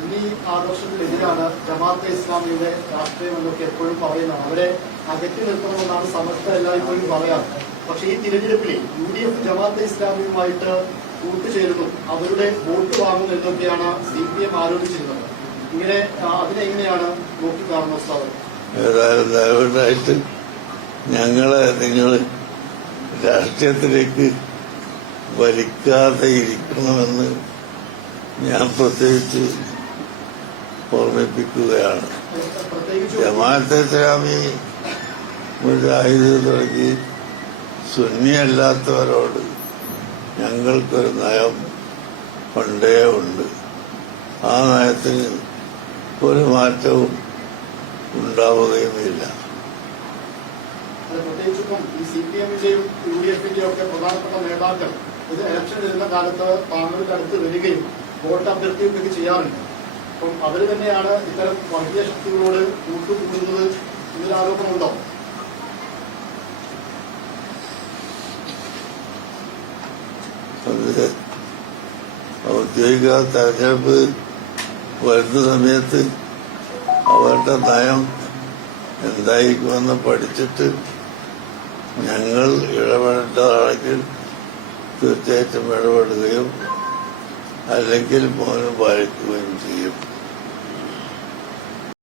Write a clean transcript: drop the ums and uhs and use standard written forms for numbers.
സുന്നി ആദർശത്തിനെതിരാണ് ജമാഅത്തെ ഇസ്ലാമിയുടെ രാഷ്ട്രീയം എന്നൊക്കെ എപ്പോഴും പറയുന്നതാണ്. അവരെ അകറ്റി നിർത്തണമെന്നാണ് സമസ്ത എല്ലായ്പ്പോഴും പറയാറ്. പക്ഷേ ഈ തിരഞ്ഞെടുപ്പിൽ UDF ജമാഅത്തെ ഇസ്ലാമിയുമായിട്ട് കൂട്ടുചേരുന്നു, അവരുടെ വോട്ട് വാങ്ങുന്നു എന്നൊക്കെയാണ് CPM ആരോപിച്ചിരുന്നത്. ഇങ്ങനെ അതിനെങ്ങനെയാണ് നോക്കിക്കാണുന്നത് ഉസ്താദ്? ഏതായാലും ഞങ്ങളെ നിങ്ങൾ രാഷ്ട്രീയത്തിലേക്ക് വലിക്കാതെ ഇരിക്കണമെന്ന് ഞാൻ പ്രത്യേകിച്ച് ഓർമ്മിപ്പിക്കുകയാണ്. ജമാഅത്തെ ഇസ്ലാമി മുജാഹിദ് തുടങ്ങി സുന്നിയല്ലാത്തവരോട് ഞങ്ങൾക്കൊരു നയം പണ്ടേ ഉണ്ട്. ആ നയത്തിന് ഒരു മാറ്റവും ഉണ്ടാവുകയുമില്ല. പ്രത്യേകിച്ചിപ്പം ഈ CPM-ന്റെയും UDF-ന്റെയും ഒക്കെ പ്രധാനപ്പെട്ട നേതാക്കൾ ഇത് ഇലക്ഷൻ വരുന്ന കാലത്ത് താങ്കളുടെ അടുത്ത് വരികയും വോട്ട് അഭ്യർത്ഥിക്കുകയൊക്കെ ചെയ്യാറുണ്ട്. അപ്പം അവർ തന്നെയാണ് ഇത്തരം വർഗീയ ശക്തികളോട് കൂട്ടുകൂടുന്നത് എന്നൊരു ആരോപണമുണ്ടോ? അത് ഔദ്യോഗിക തെരഞ്ഞെടുപ്പ് വരുന്ന സമയത്ത് അവരുടെ നയം എന്തായിരിക്കുമെന്ന് പഠിച്ചിട്ട് ഞങ്ങൾ ഇടപെടേണ്ടതാണെങ്കിൽ തീർച്ചയായിട്ടും ഇടപെടുകയും അല്ലെങ്കിൽ മൗനം പാലിക്കുകയും ചെയ്യും.